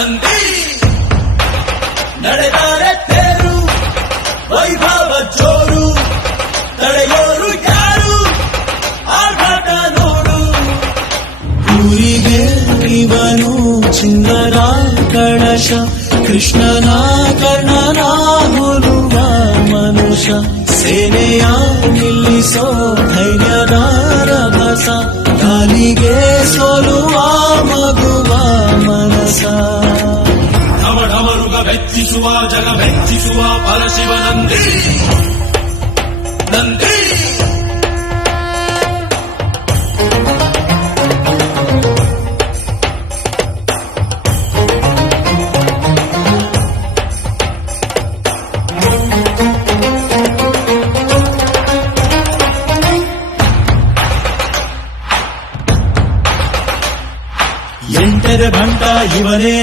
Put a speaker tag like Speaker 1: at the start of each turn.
Speaker 1: નંદી નડતારે તેરું વૈભવ ચોરું તળયોરું ચારું આઘાટ નોડું
Speaker 2: પૂરી ગેલી બનું ચિંદરાલ કળશ કૃષ્ણ સો ગે સોલુ આ
Speaker 1: మెచ్చిసువ జగ మెచ్చిసువ పరశివ నంది నంది ఇవనే